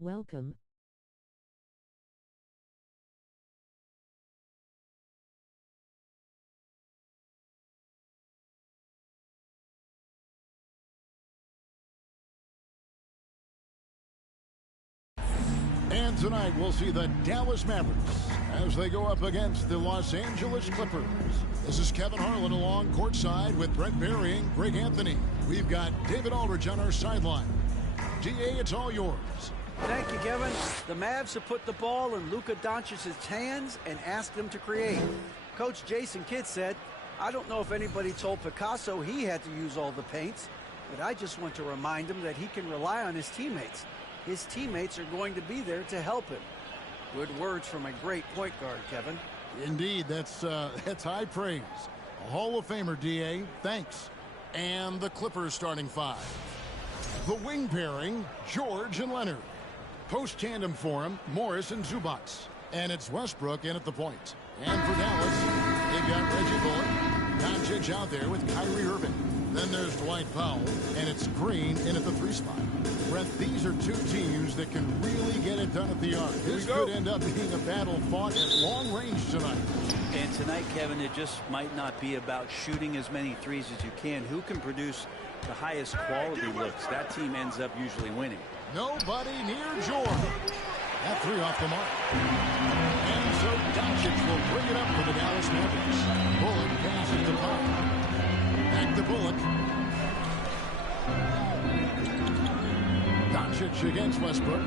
Welcome. And tonight we'll see the Dallas Mavericks as they go up against the Los Angeles Clippers. This is Kevin Harlan along courtside with Brent Barry and Greg Anthony. We've got David Aldridge on our sideline. DA, it's all yours. Thank you, Kevin. The Mavs have put the ball in Luka Doncic's hands and asked him to create. Coach Jason Kidd said, "I don't know if anybody told Picasso he had to use all the paints, but I just want to remind him that he can rely on his teammates. His teammates are going to be there to help him." Good words from a great point guard, Kevin. Indeed, that's high praise. A Hall of Famer, DA. Thanks. And the Clippers starting five. The wing pairing, George and Leonard. Post tandem for him, Morris and Zubac. And it's Westbrook in at the point. And for Dallas, they've got Reggie Bullock. Doncic out there with Kyrie Irving. Then there's Dwight Powell, and it's Green in at the 3 spot. Brett, these are two teams that can really get it done at the arc. This could end up being a battle fought at long range tonight. And tonight, Kevin, it just might not be about shooting as many threes as you can. Who can produce the highest quality looks? That team ends up usually winning. Nobody near Jordan. That three off the mark. And so Doncic will bring it up for the Dallas Mavericks. Bullock passes to Powell. Back to Bullock. Doncic against Westbrook.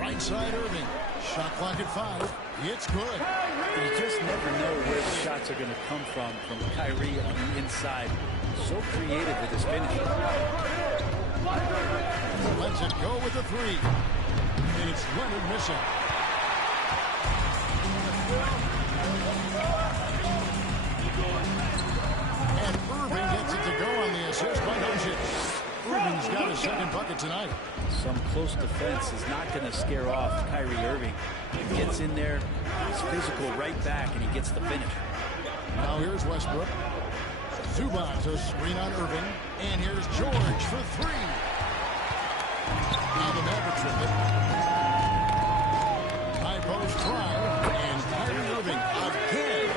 Right side Irving. Shot clock at 5. It's good. You just never know where the shots are going to come from Kyrie on the inside. So creative with his finish. Lets it go with the 3. And it's Leonard missing. And Irving gets it to go on the assist by Doncic. Irving's got his second bucket tonight. Some close defense is not going to scare off Kyrie Irving. He gets in there, he's physical right back, and he gets the finish. Now here's Westbrook. Zubac a screen on Irving. And here's George for 3. Now the Mavericks with it. High post try. And Kyrie Irving again.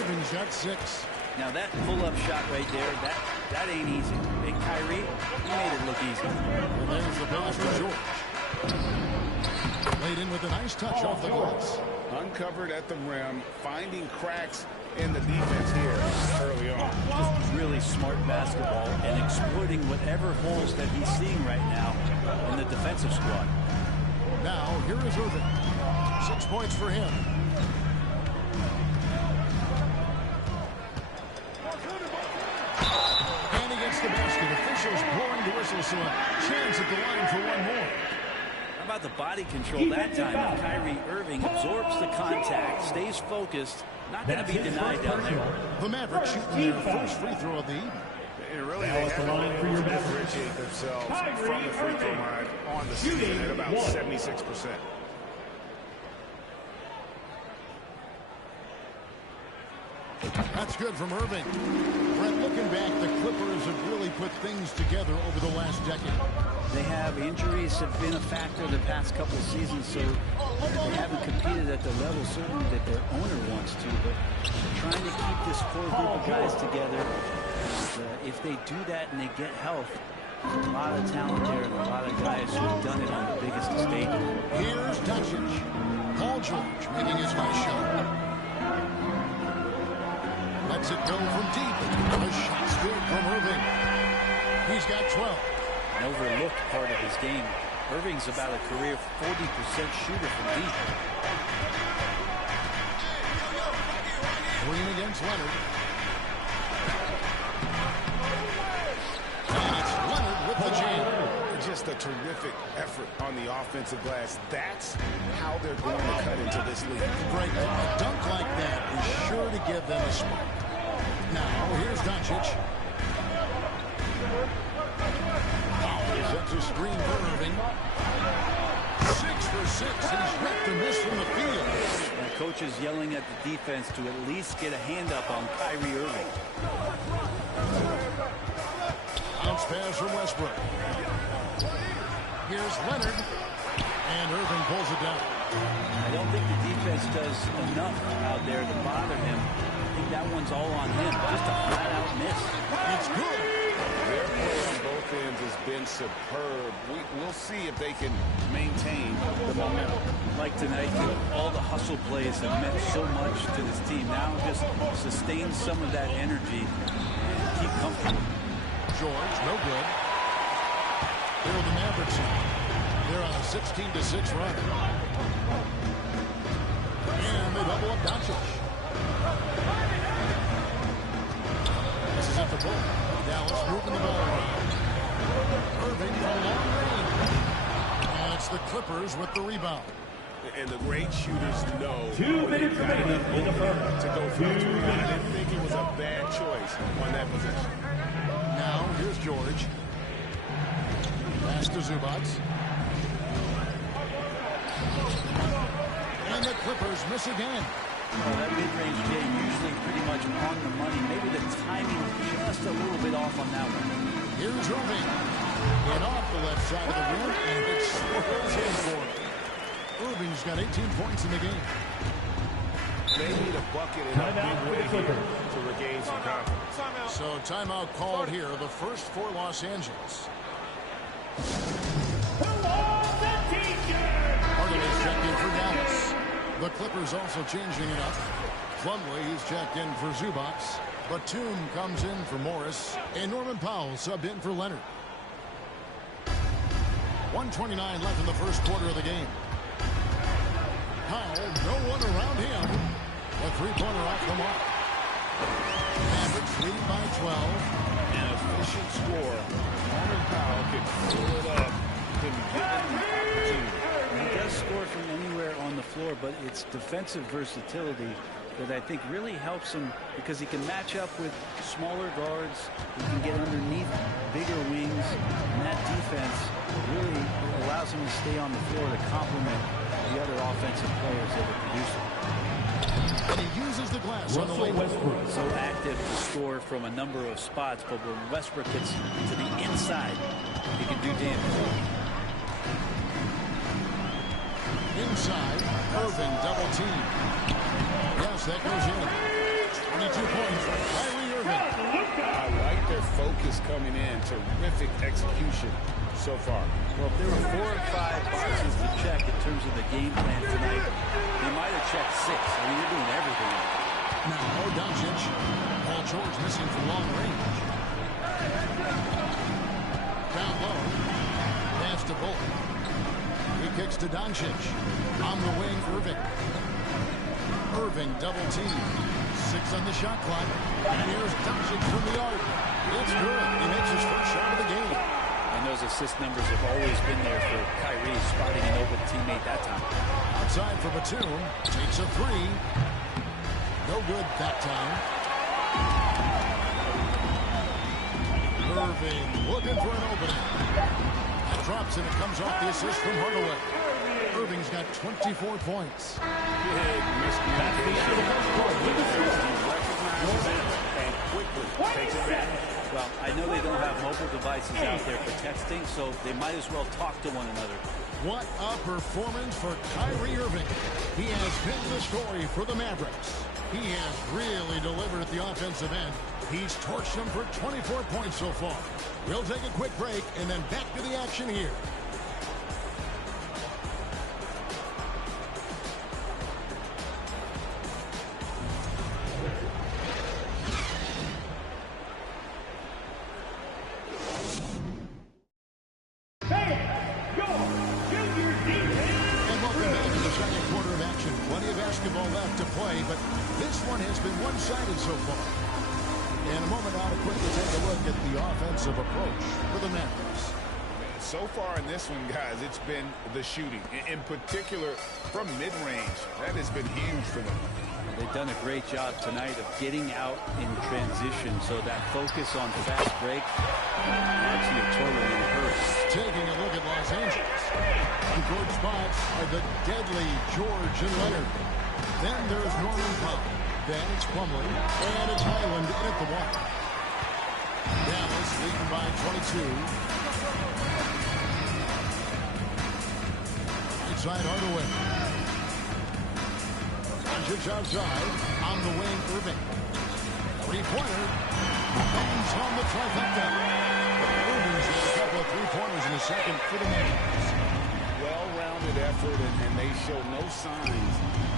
Irving's got 6. Now that pull-up shot right there, that ain't easy. Big Kyrie, he made it look easy. And there's the pass to George. Laid in with a nice touch off the glass. Uncovered at the rim, finding cracks in the defense here early on. Just really smart basketball and exploiting whatever holes that he's seeing right now in the defensive squad. Now, here is Irving. 6 points for him. And he gets the basket. Officials blowing the whistle, so a chance at the line for one more. How about the body control that time? Kyrie Irving absorbs the contact, stays focused, not going to be denied down there. The Mavericks shooting their first free throw of the evening. And really, they have to differentiate themselves from the free throw line on the season at about 76%. That's good from Irving. Brett, looking back, the Clippers have really put things together over the last decade. They have injuries have been a factor the past couple of seasons, so they haven't competed at the level certainly that their owner wants to, but they're trying to keep this core group of guys together. And, if they do that and they get health, there's a lot of talent there and a lot of guys who have done it on the biggest stage. Here's Doncic. Paul George making his nice shot. Lets it go from deep. The shot's good from Irving. He's got 12. An overlooked part of his game. Irving's about a career 40% shooter from deep. Green against Leonard. And it's Leonard with the jam. Just a terrific effort on the offensive glass. That's how they're going to cut into this league. Greg, a dunk like that is sure to give them a spark. Now, here's Doncic. Powell sets a screen for Irving. 6 for 6. He's yet to miss from the field. And coach is yelling at the defense to at least get a hand up on Kyrie Irving. Bounce pass from Westbrook. Here's Leonard. And Irving pulls it down. I don't think the defense does enough out there to bother him. I think that one's all on him. Just a flat-out miss. It's good. Their play on both ends has been superb. We'll see if they can maintain the momentum. Like tonight, all the hustle plays have meant so much to this team. Now just sustain some of that energy and keep comfortable. George, no good. Here are the Mavericks. They're on a 16-6 run. And they double up Doncic. This is it for Bull. Dallas moving the ball around. Irving from long range. And it's the Clippers with the rebound. And the great shooters know 2 minutes remaining in the first. to go for the three. I didn't think it was a bad choice on that possession. Now, here's George. Pass to Zubac. And the Clippers miss again. Well, that mid-range game usually pretty much on the money. Maybe the timing just a little bit off on that one. Here's Irving. And off the left side of the rim, and it swirls in for him. Irving's got 18 points in the game. They need a bucket in a big way here to regain some confidence. So timeout called here, the first for Los Angeles. Hardaway's checked in for Dallas. The Clippers also changing it up. Plumlee, he's checked in for Zubac. Batum comes in for Morris. And Norman Powell subbed in for Leonard. 1:29 left in the first quarter of the game. Powell, no one around him. A three-pointer off the mark. Mavericks lead by 12. An efficient score. Norman Powell can pull it up. Couldn't get him the opportunity. He does score from anywhere on the floor, but it's defensive versatility that I think really helps him because he can match up with smaller guards. He can get underneath bigger wings, and that defense really allows him to stay on the floor to complement the other offensive players that are producing. And he uses the glass on the lane. So active to score from a number of spots, but when Westbrook gets to the inside, he can do damage. Inside, Irving double team. Yes, that goes in. 22 points for Kyrie Irving. I like their focus coming in. Terrific execution so far. Well, if there were 4 or 5 boxes to check in terms of the game plan tonight, they might have checked 6. I mean, they're doing everything. Now, Doncic. Paul George missing from long range. Down low. Pass to Bull. He kicks to Doncic. On the wing, Irving. Irving double team. 6 on the shot clock. And here's Doncic from the arc. It's good. He makes his first shot of the game. And those assist numbers have always been there for Kyrie, spotting an open teammate that time. Outside for Batum. Takes a 3. No good that time. Irving looking for an opening. Drops and it comes off the assist from Hardaway. Irving's got 24 points. Big miscommunication. He recognizes it and quickly takes it back. Well, I know they don't have mobile devices out there for texting, so they might as well talk to one another. What a performance for Kyrie Irving. He has been the story for the Mavericks. He has really delivered at the offensive end. He's torched them for 24 points so far. We'll take a quick break and then back to the action here. And welcome back to the second quarter of action. Plenty of basketball left to play, but this one has been one-sided so far. In a moment now to quickly take a look at the offensive approach for the Mavericks. So far in this one, guys, it's been the shooting. In particular, from mid-range. That has been huge for them. They've done a great job tonight of getting out in transition, so that focus on fast break actually totally reversed. Taking a look at Los Angeles. On court spots are the deadly George and Leonard. Then there's Norman Powell. Then it's Plumlee. And it's Highland in at the one. Dallas leading by 22. Right side Hardaway. Doncic outside. On the wing, Irving. Three-pointer. Bangs on the trifecta. Irving's got a couple of three-pointers in the second for the Mavs. Well-rounded effort, and they show no signs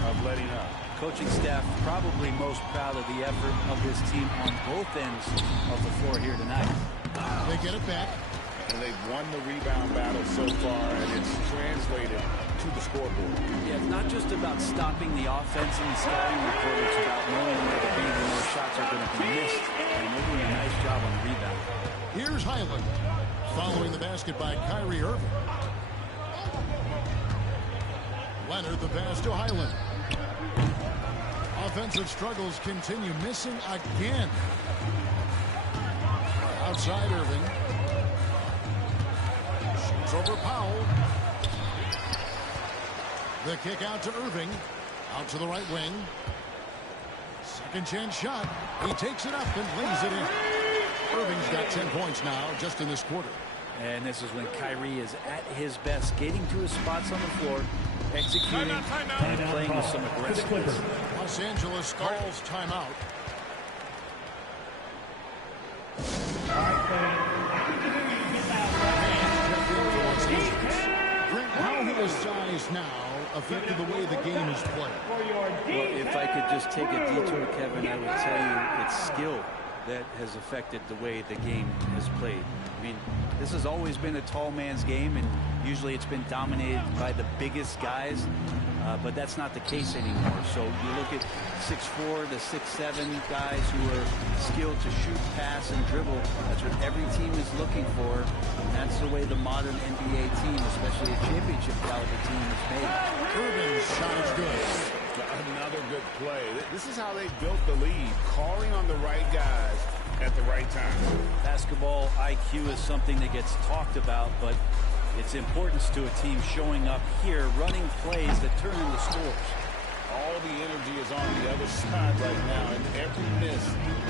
of letting up. Coaching staff probably most proud of the effort of this team on both ends of the floor here tonight. They get it back. And they've won the rebound battle so far, and it's translated to the scoreboard. Yeah, it's not just about stopping the offense in the scouting report. It's about knowing where the big and those shots are going to be missed. And they're doing a nice job on the rebound. Here's Highland. Following the basket by Kyrie Irving. Leonard the pass to Highland. Offensive struggles continue, missing again. Outside Irving. Shoots over Powell. The kick out to Irving. Out to the right wing. Second chance shot. He takes it up and lays it in. Irving's got 10 points now just in this quarter. And this is when Kyrie is at his best, getting to his spots on the floor, executing, and playing with some aggressiveness. Los Angeles calls timeout. How has size now affected the way the game is played? Well, if I could just take a detour, Kevin, I would tell you it's skill that has affected the way the game has played. I mean, this has always been a tall man's game, and usually it's been dominated by the biggest guys, but that's not the case anymore. So you look at 6'4" to 6'7" guys who are skilled to shoot, pass, and dribble. That's what every team is looking for, and that's the way the modern NBA team, especially a championship caliber team, is made. Irving's shot is good. Another good play. This is how they built the lead, calling on the right guys at the right time. Basketball IQ is something that gets talked about, but its importance to a team showing up here, running plays that turn into scores. All the energy is on the other side right now, and every miss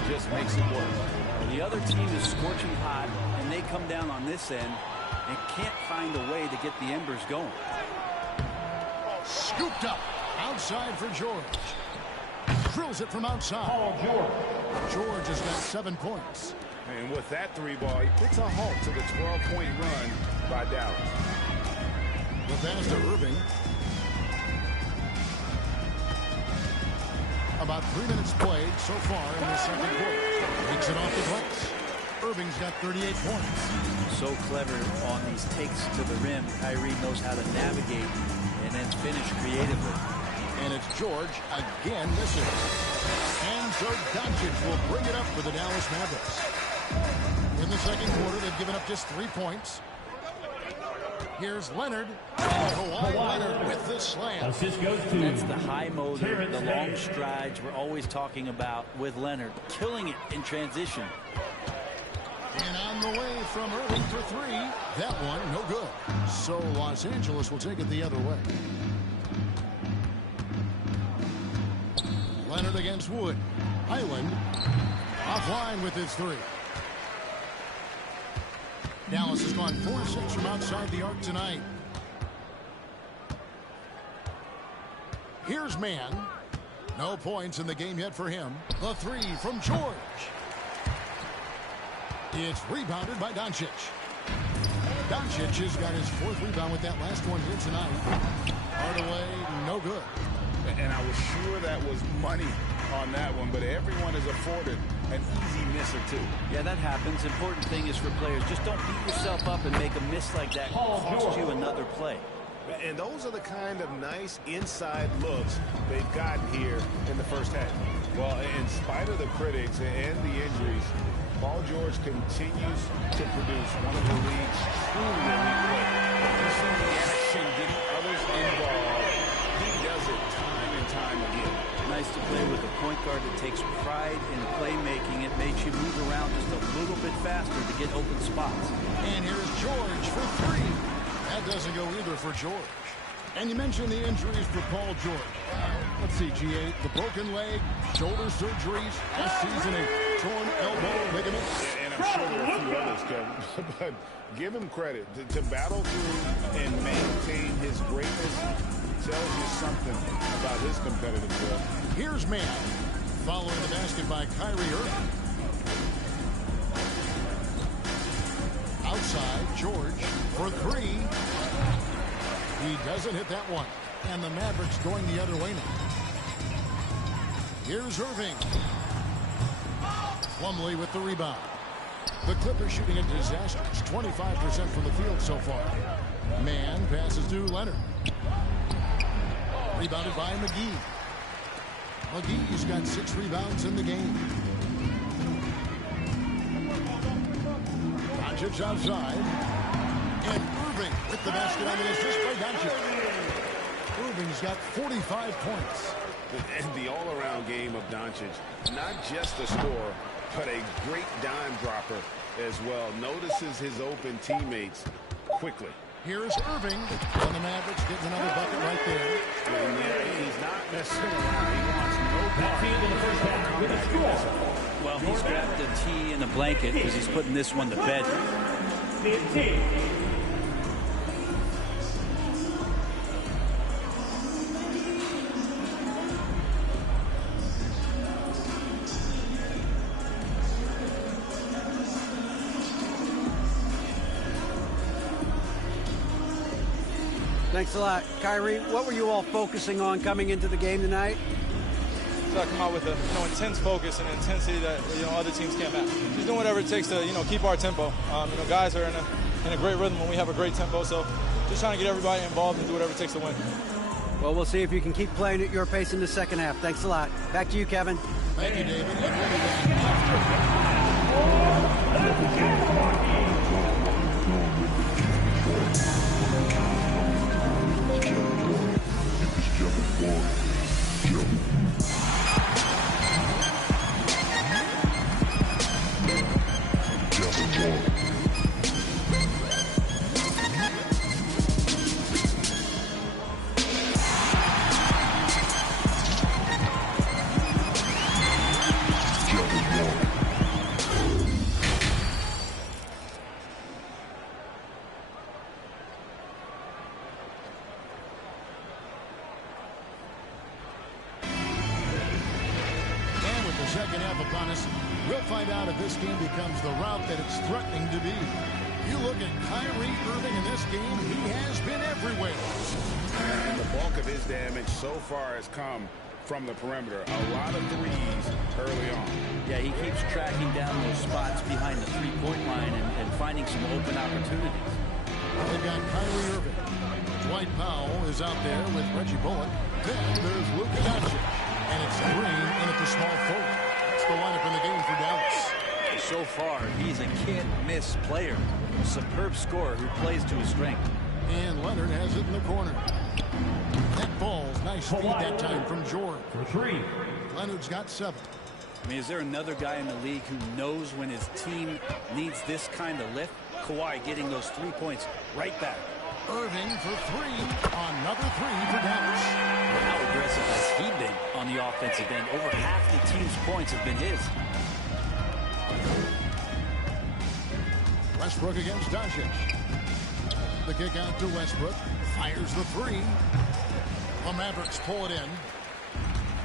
just makes it worse. The other team is scorching hot, and they come down on this end and can't find a way to get the embers going. Scooped up. Outside for George. Drills it from outside. George has got 7 points. And with that three ball, he puts a halt to the 12-point run by Dallas. The pass to Irving. About 3 minutes played so far in the second quarter. Takes it off the glass. Irving's got 38 points. So clever on these takes to the rim. Kyrie knows how to navigate and then finish creatively. And it's George again missing. And so Doncic will bring it up for the Dallas Mavericks. In the second quarter, they've given up just 3 points. Here's Leonard. Kawhi Leonard with the slam. Assist goes to That's the high motor, the long strides we're always talking about with Leonard. Killing it in transition. And on the way from Irving for 3. That one, no good. So Los Angeles will take it the other way. Leonard against Wood. Highland offline with his 3. Dallas has gone 4-6 from outside the arc tonight. Here's Mann. No points in the game yet for him. The 3 from George. It's rebounded by Doncic. Doncic has got his 4th rebound with that last one here tonight. Hardaway, no good. And I was sure that was money on that one, but everyone is afforded an easy miss or 2. Yeah, that happens. Important thing is for players, just don't beat yourself up and make a miss like that cost you another play. And those are the kind of nice inside looks they've gotten here in the first half. Well, in spite of the critics and the injuries, Paul George continues to produce one of the league's truly elite players. You see the action, getting others involved. He does it time and time again. Nice to play with a point guard that takes pride in playmaking. It makes you move around just a little bit faster to get open spots. And here's George for 3. That doesn't go either for George. And you mentioned the injuries for Paul George. Let's see, G8, the broken leg, shoulder surgeries, last season a torn elbow ligament. And a I'm sure there are a few others, Kevin, but give him credit. To battle through and maintain his greatness tells you something about his competitive will. Here's Mann. Following the basket by Kyrie Irving. Outside, George for three. He doesn't hit that one. And the Mavericks going the other way now. Here's Irving. Plumlee with the rebound. The Clippers shooting a disastrous 25% from the field so far. Mann passes to Leonard. Rebounded by McGee. McGee's got 6 rebounds in the game. Doncic outside. And Irving with the basket on the assist by Doncic. Irving's got 45 points. And the all-around game of Doncic, not just a scorer, but a great dime dropper as well. Notices his open teammates quickly. Here's Irving, and the Mavericks getting another bucket right there. And he's not messing around. He wants no part With a score. Well, he's grabbed the tee and a blanket because he's putting this one to bed. 15. Thanks a lot. Kyrie, what were you all focusing on coming into the game tonight? So I come out with a intense focus and intensity that other teams can't match. Just doing whatever it takes to keep our tempo. Guys are in a great rhythm when we have a great tempo. So just trying to get everybody involved and do whatever it takes to win. Well, we'll see if you can keep playing at your pace in the second half. Thanks a lot. Back to you, Kevin. Thank you, David. And we'll be back. Second half upon us. We'll find out if this game becomes the route that it's threatening to be. You look at Kyrie Irving in this game, he has been everywhere. And the bulk of his damage so far has come from the perimeter. A lot of threes early on. Yeah, he keeps tracking down those spots behind the three-point line and finding some open opportunities. They've got Kyrie Irving. Dwight Powell is out there with Reggie Bullock. Then there's Luka Doncic. And it's Green in at the small forward. That's the lineup in the game for Dallas. So far, he's a can't-miss player. A superb scorer who plays to his strength. And Leonard has it in the corner. That ball's nice feed that time from George. For 3. Leonard's got 7. I mean, is there another guy in the league who knows when his team needs this kind of lift? Kawhi getting those 3 points right back. Irving for 3. Another 3 for Dallas. How aggressive has he been on the offensive end? Over half the team's points have been his. Westbrook against Doncic. The kick out to Westbrook. Fires the 3. The Mavericks pull it in.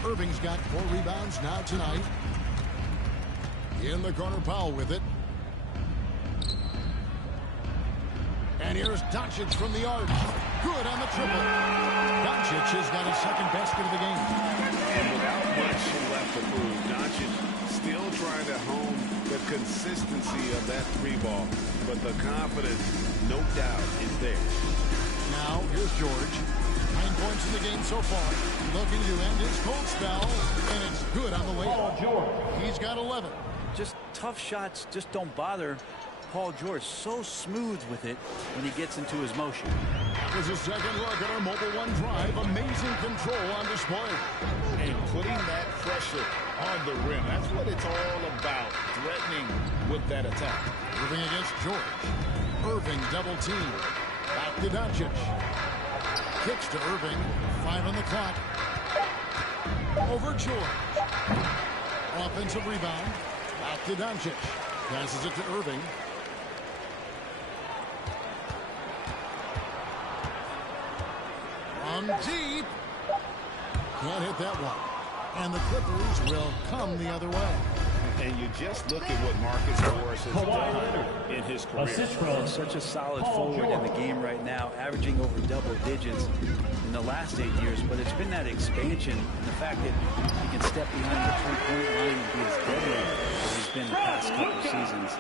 Irving's got 4 rebounds now tonight. In the corner, Powell with it. And here's Doncic from the arc. Good on the triple. Doncic has got his second basket of the game. And without much left to prove, Doncic still trying to hone the consistency of that 3-ball. But the confidence, no doubt, is there. Now, here's George. 9 points in the game so far. Looking to end his cold spell. And it's good on the way. Paul George. He's got 11. Just tough shots just don't bother Paul George. So smooth with it when he gets into his motion. There's a second look at our Mobile One drive. Amazing control on display. And putting that pressure on the rim. That's what it's all about. Threatening with that attack. Irving against George. Irving double team. Back to Doncic. Kicks to Irving. 5 on the clock. Over George. Offensive rebound. Back to Doncic. Passes it to Irving. On deep. Can't hit that one. And the Clippers will come the other way. And you just look at what Marcus Morris has done in his career. He's such a solid forward in the game right now, averaging over double digits in the last 8 years. But it's been that expansion and the fact that he can step behind the three-point line and be as deadly as he's been the past couple seasons.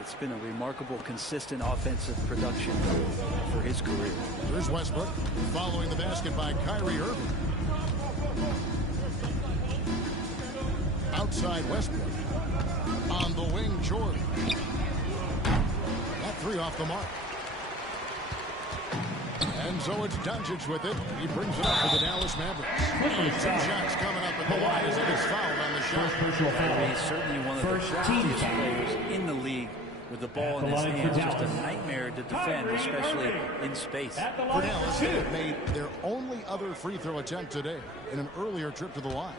It's been a remarkable, consistent offensive production for his career. Here's Westbrook following the basket by Kyrie Irving. Outside Westbrook. On the wing, Jordan. That three off the mark. And so it's Doncic with it. He brings it up for the Dallas Mavericks. 2 shots coming up at the line as he gets fouled on the shot. Kyrie is certainly one of the fastest players in the league with the ball in his hands. Just a nightmare to defend, especially in space. For Dallas, they have made their only other free throw attempt today in an earlier trip to the line.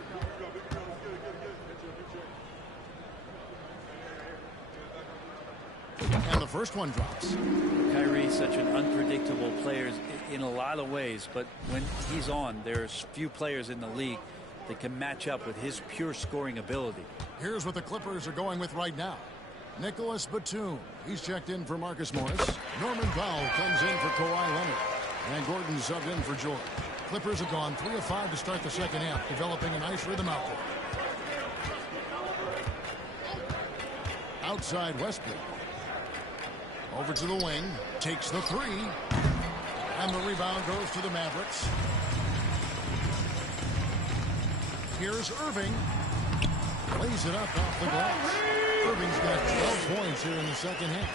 And the first one drops. Kyrie, such an unpredictable player in a lot of ways, but when he's on, there's few players in the league that can match up with his pure scoring ability. Here's what the Clippers are going with right now. Nicholas Batum. He's checked in for Marcus Morris. Norman Powell comes in for Kawhi Leonard. And Gordon subbed in for George. Clippers have gone 3 of 5 to start the second half, developing a nice rhythm out there. Outside Westbrook. Over to the wing. Takes the three. And the rebound goes to the Mavericks. Here's Irving. Lays it up off the glass. Irving's got 12 points here in the second half.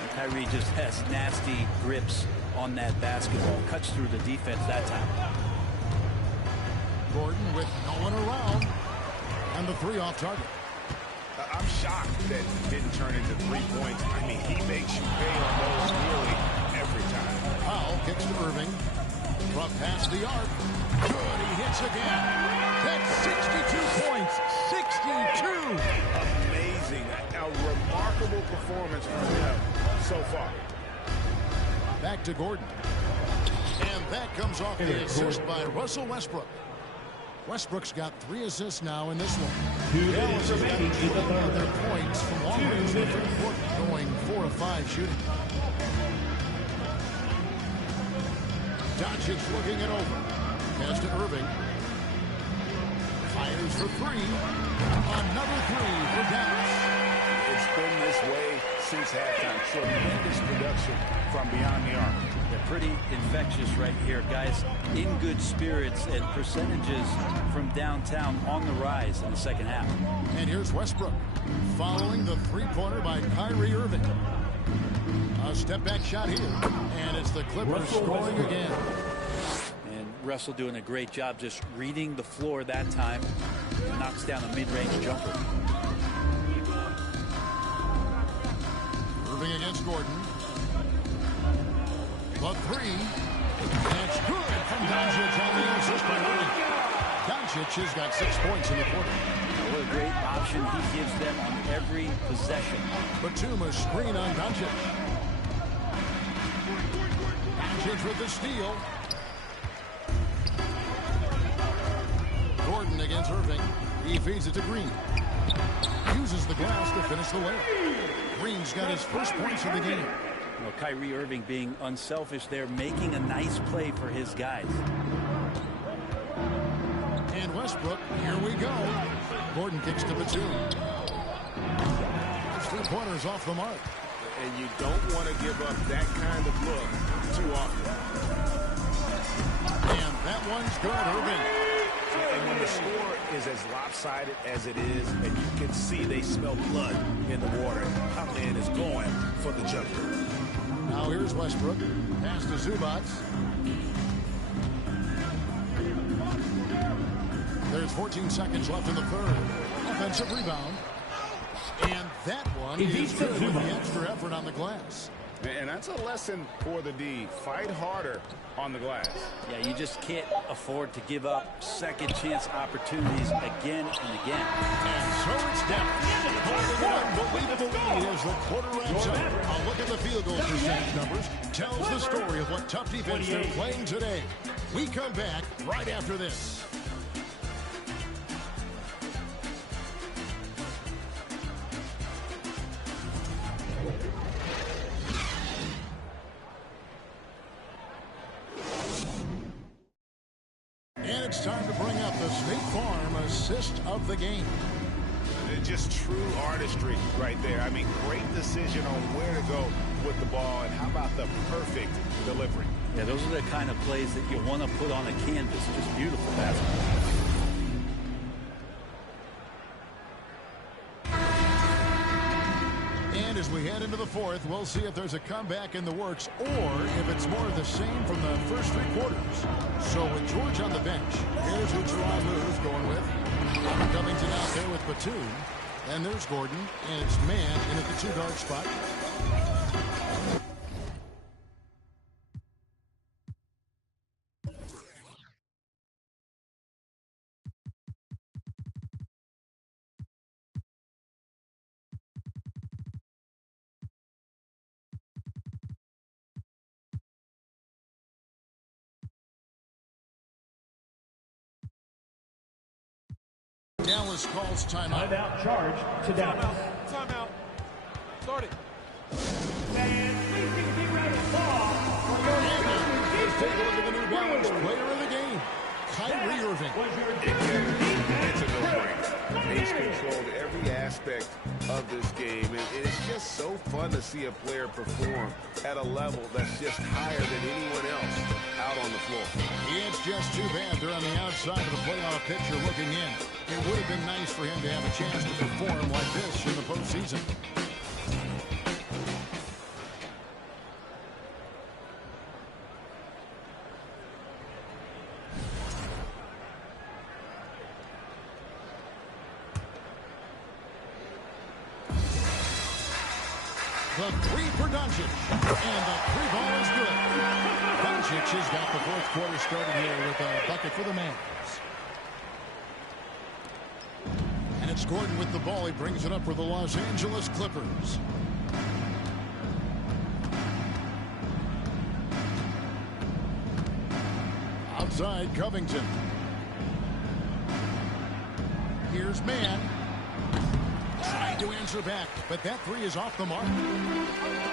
And Kyrie just has nasty grips on that basketball. Cuts through the defense that time. Gordon with no one around. And the three off target. I'm shocked that it didn't turn into 3 points. I mean, he makes you pay on those nearly every time. Powell kicks to Irving. From past the arc. Good, he hits again. That's 62 points. 62. Amazing. A remarkable performance from him so far. Back to Gordon. And that comes off the assist by Russell Westbrook. Westbrook's got 3 assists now in this one. Dallas has got 12 of their points from long range in the third quarter, going 4 of 5 shooting. Doncic looking it over. Pass to Irving. Fires for 3. Another 3 for Dallas. It's been this way since halftime. Tremendous production from beyond the arc. They're pretty infectious right here, guys. In good spirits and percentages from downtown on the rise in the second half. And here's Westbrook following the three-pointer by Kyrie Irving. A step-back shot here, and it's the Clippers scoring again. And Russell doing a great job just reading the floor that time. Knocks down a mid-range jumper. Irving against Gordon. The three. That's good from Doncic on the assist by Irving. Doncic has got 6 points in the quarter. What a great option he gives them on every possession. Batum a screen on Doncic. Doncic with the steal. Gordon against Irving. He feeds it to Green. Uses the glass to finish the way. Green's got his first points of the game. Well, Kyrie Irving being unselfish there, making a nice play for his guys. And Westbrook, here we go. Gordon kicks to Batum. There's 2 pointers off the mark. And you don't want to give up that kind of look too often. And that one's good, Irving. And when the score is as lopsided as it is, and you can see they smell blood in the water, our man is going for the jumper. Now here's Westbrook. Pass to Zubac. There's 14 seconds left in the third. Offensive rebound. And that one is good with the extra effort on the glass. And that's a lesson for the D. Fight harder on the glass. Yeah, you just can't afford to give up second chance opportunities again and again. And so it's down. Holding an unbelievable lead as the quarter wraps up. A look at the field goal percentage numbers tells the story of what tough defense they're playing today. We come back right after this. And it's time to bring up the State Farm assist of the game. Just true artistry right there. I mean, great decision on where to go with the ball, and how about the perfect delivery? Yeah, those are the kind of plays that you want to put on a canvas. Just beautiful basketball. And as we head into the fourth, we'll see if there's a comeback in the works or if it's more of the same from the first three quarters. So with George on the bench, here's who Teron Lue's going with. Covington out there with Batum. And there's Gordon, and it's Man in at the two-guard spot. Dallas calls timeout. Timeout charge to Dallas. Timeout. Start it. And facing the right ball. Let's take a look at the New Balance player of the game, Kyrie Irving. It's a no-brainer. He's controlled every aspect of this game, and it's just so fun to see a player perform at a level that's just higher than anyone else out on the floor. It's just too bad they're on the outside of the playoff picture looking in. It would have been nice for him to have a chance to perform like this in the postseason. The three for Doncic, and the three ball is good. Doncic has got the fourth quarter started here with a bucket for the Mavs. And it's Gordon with the ball. He brings it up for the Los Angeles Clippers. Outside, Covington. Here's Man. Trying to answer back, but that three is off the mark.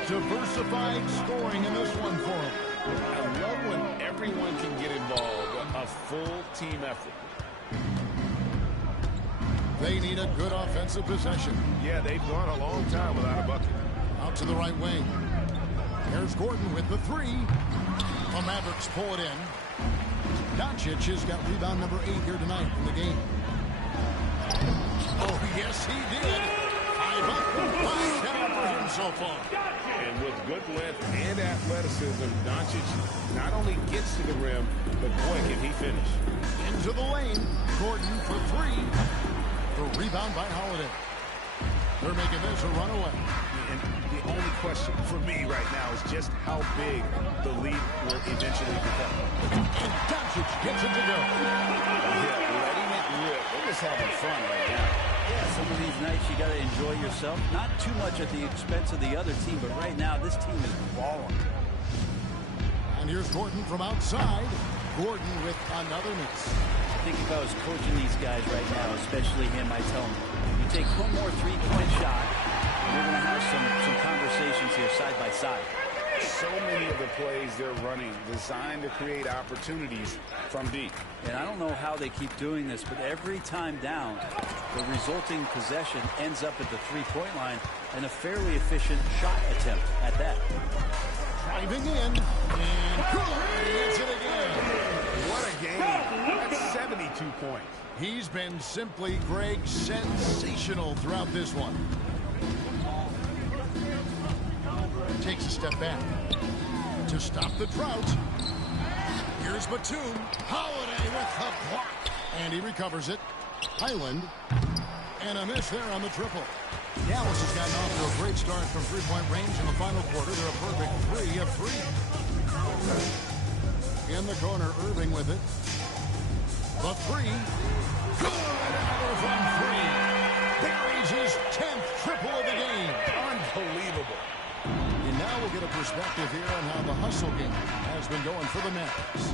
Diversified scoring in this one for him. I love when everyone can get involved, a full team effort. They need a good offensive possession. Yeah, they've gone a long time without a bucket. Out to the right wing. There's Gordon with the three. The Mavericks pull it in. Doncic has got rebound number 8 here tonight in the game. Oh, yes, he did. 5 up, 5 down for him so far. And with good length and athleticism, Doncic not only gets to the rim, but boy, can he finish. Into the lane. Gordon for 3. The rebound by Holiday. They're making this a runaway. And the only question for me right now is just how big the lead will eventually become. And Doncic gets it to go. Yeah, letting it rip. They're just having fun right now. Yeah, some of these nights you got to enjoy yourself. Not too much at the expense of the other team, but right now this team is balling. And here's Gordon from outside. Gordon with another miss. I think if I was coaching these guys right now, especially him, I tell him, you take one more three-point shot, and we're going to have some conversations here side by side. So many of the plays they're running designed to create opportunities from deep. And I don't know how they keep doing this, but every time down, the resulting possession ends up at the three-point line and a fairly efficient shot attempt at that. Driving in, and good, hits it again. What a game. That's 72 points. He's been simply, Greg, sensational throughout this one. Takes a step back to stop the drought. Here's Batum. Holiday with the block. And he recovers it. Highland. And a miss there on the triple. Dallas has gotten off to a great start from three-point range in the final quarter. They're a perfect 3 of 3. In the corner, Irving with it. The three. Good! Another from 3. Buries his 10th triple of the game. Unbelievable. And now we'll get a perspective here on how the hustle game has been going for the Mavericks.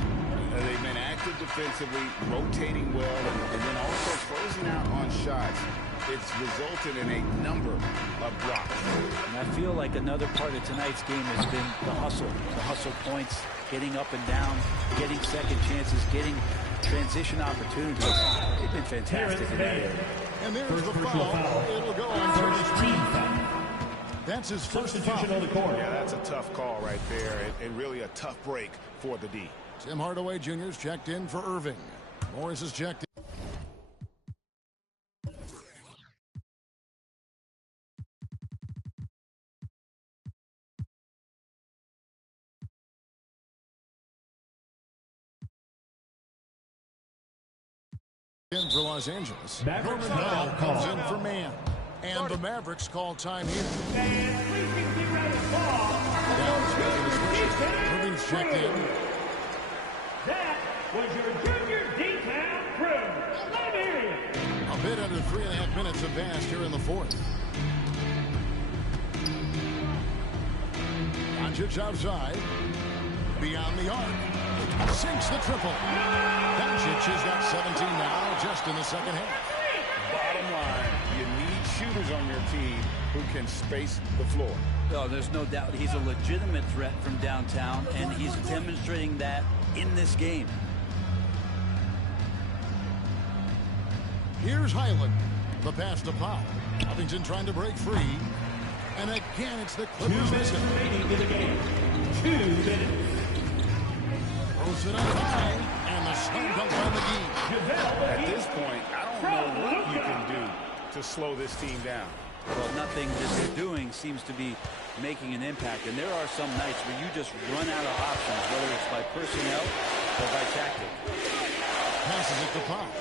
They've been active defensively, rotating well, and then also closing out on shots. It's resulted in a number of blocks. And I feel like another part of tonight's game has been the hustle points, getting up and down, getting second chances, getting transition opportunities. They've been fantastic in that area. And there's the foul. It'll go on That's his first foul. On the court. Yeah, that's a tough call right there, and really a tough break for the D. Tim Hardaway Jr.'s checked in for Irving. Morris is checked in. In for Los Angeles. Mavericks Norman Powell foul comes call. in for man. And the Mavericks call time here. And please be ready. Ball. Dallas making his switches. Irving's checked in. That was your junior D-Town crew. Let me hear you. A bit under 3.5 minutes have passed here in the fourth. Doncic outside. Beyond the arc. Sinks the triple. Doncic has got 17 now, just in the second half. Bottom line, you need shooters on your team who can space the floor. Oh, there's no doubt he's a legitimate threat from downtown, and he's demonstrating that in this game. Here's Highland. The pass to Powell. Covington trying to break free. And again, it's the 2 Clippers minutes missing. remaining in the game. 2 minutes. Throws it up high. And the slam dunk by McGee. At this point, I don't know what you can do to slow this team down. Well, nothing that they're doing seems to be making an impact. And there are some nights where you just run out of options, whether it's by personnel or by tactic. Passes it to Powell.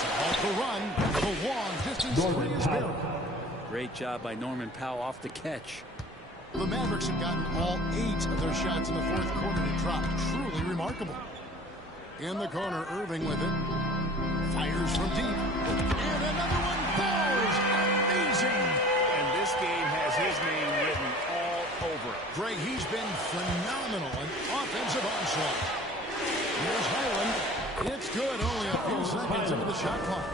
So off the run. The long distance three is buried. Great job by Norman Powell off the catch. The Mavericks have gotten all 8 of their shots in the fourth quarter to drop. Truly remarkable. In the corner, Irving with it. Fires from deep. And another one falls. Amazing. And this game has his name written all over it. Greg, he's been phenomenal in offensive onslaught. Here's Highland. It's good. Only a few seconds into the shot clock.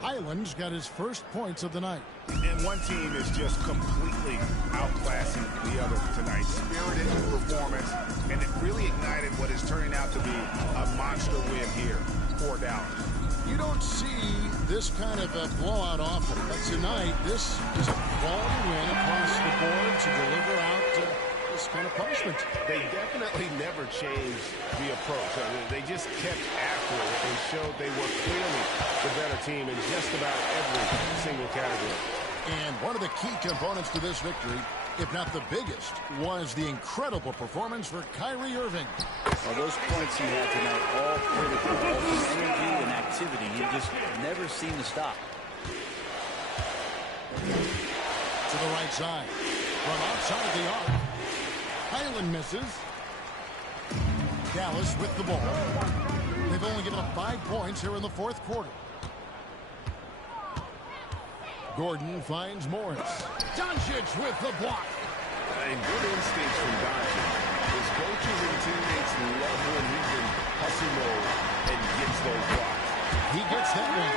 Highland's got his first points of the night. And one team is just completely outclassing the other tonight. Spirited performance, and it really ignited what is turning out to be a monster win here for Dallas. You don't see this kind of a blowout often, but tonight this is a quality win across the board to deliver out this kind of punishment. They definitely never changed the approach. They just kept after it and showed they were clearly the better team in just about every single category. And one of the key components to this victory, if not the biggest, was the incredible performance for Kyrie Irving. Well, those points he had tonight, all critical, all the energy and activity. He just never seemed to stop. To the right side. From outside the arc. Highland misses. Dallas with the ball. They've only given up 5 points here in the fourth quarter. Gordon finds Morris. Doncic with the block. And good instincts from Doncic. His coaches and teammates love when he's in hustle mode and gets those blocks. He gets that one.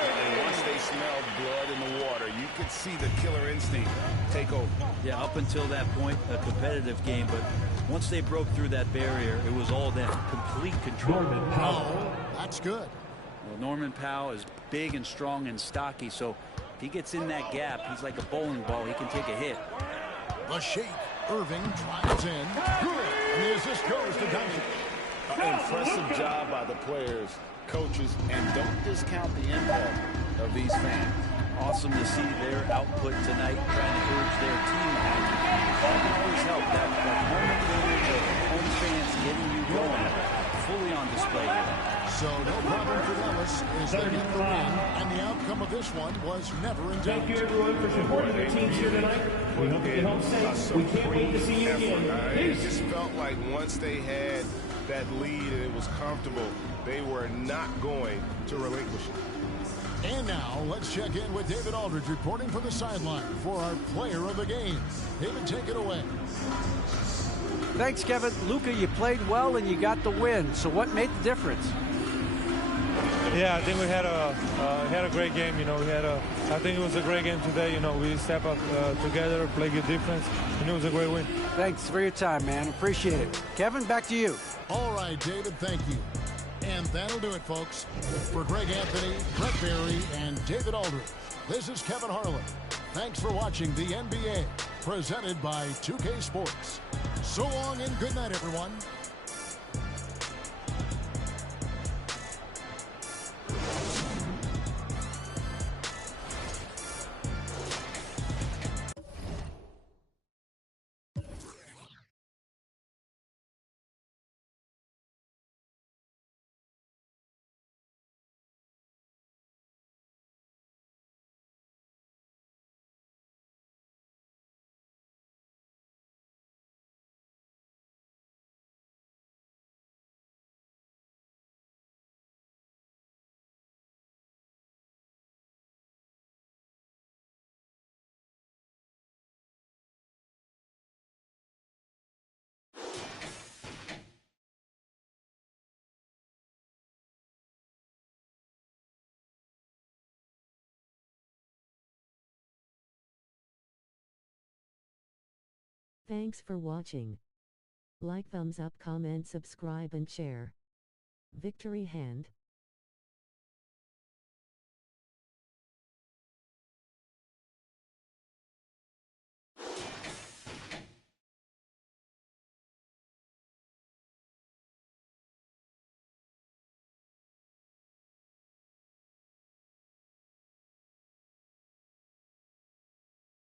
And once they smelled blood in the water, you could see the killer instinct take over. Yeah, up until that point, a competitive game, but once they broke through that barrier, it was all them. Complete control. Oh, that's good. Well, Norman Powell is big and strong and stocky, so if he gets in that gap, he's like a bowling ball. He can take a hit. The shake. Irving drives in. Good. And the assist goes to Doncic. Impressive job by the players, coaches, and don't discount the impact of these fans. Awesome to see their output tonight, trying to urge their team on. That can always help. That home advantage of home fans getting you going fully on display here. So no problem for Dallas as They get the win, and the outcome of this one was never in doubt. Thank you, everyone, for supporting your teams here tonight. We hope you get home safe. We can't wait to see you again. It just felt like once they had that lead and it was comfortable, they were not going to relinquish it. And now, let's check in with David Aldridge reporting from the sideline for our player of the game. David, take it away. Thanks, Kevin. Luka, you played well and you got the win. So what made the difference? Yeah, I think we had a great game. You know, I think it was a great game today. You know, we step up together, play good defense, and it was a great win. Thanks for your time, man. Appreciate it. Kevin, back to you. All right, David, thank you. And that'll do it, folks. For Greg Anthony, Brett Barry, and David Aldridge, this is Kevin Harlan. Thanks for watching the NBA, presented by 2K Sports. So long and good night, everyone. Thanks for watching. Like, thumbs up, comment, subscribe and share. Victory Hand.